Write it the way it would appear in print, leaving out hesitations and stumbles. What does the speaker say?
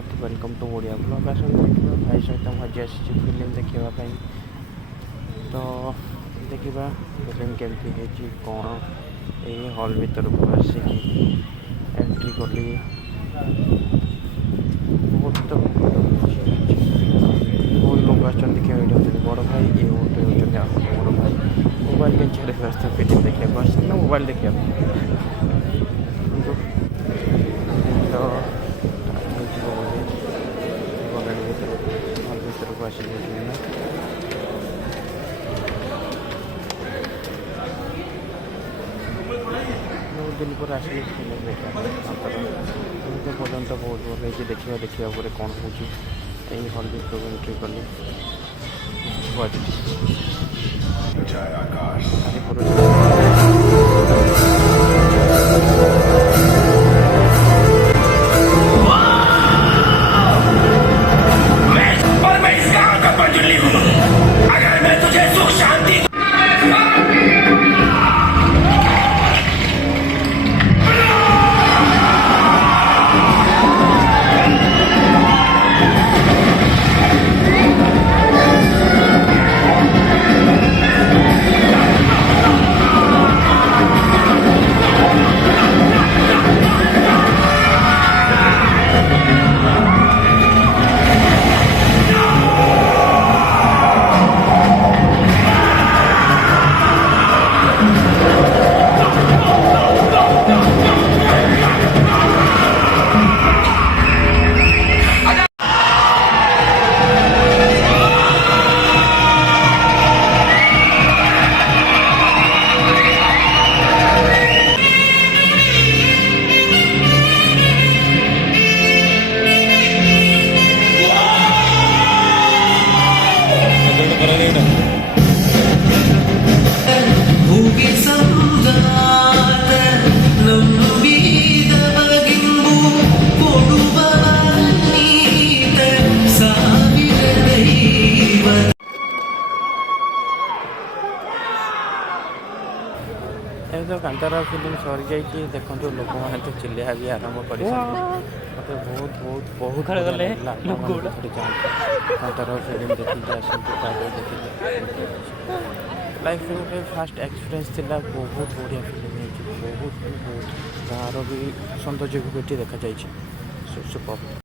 Jagannath welcome to Odia blog आसते देखा भाई सहित मजा आसी फिल्म देखापी तो देखा फिल्म केमती कौन ये हॉल भर को आसिकी एंट्री कली बहुत लोग देखा बड़ भाई ये होते बड़ भाई मोबाइल के व्यस्त फिल्म देखा मोबाइल देखा भर को आस बहुत दिन पर आसिक फिल्म देखा पर्यटन बहुत भल है देखा कौन हो हल भर एंट्री कली तो कांतारा फिल्म सरी जाइए देखो लोक मैंने तो चिल्लिया भी आरंभ कर मत बहुत बहुत बहुत कांतारा फिल्म देखिए देखिए लाइफ में फास्ट एक्सपीरियंस थिला बहुत बढ़िया फिल्म बहुत बहुत गाँव भी सौंदर्य को देखा जाए सुपर।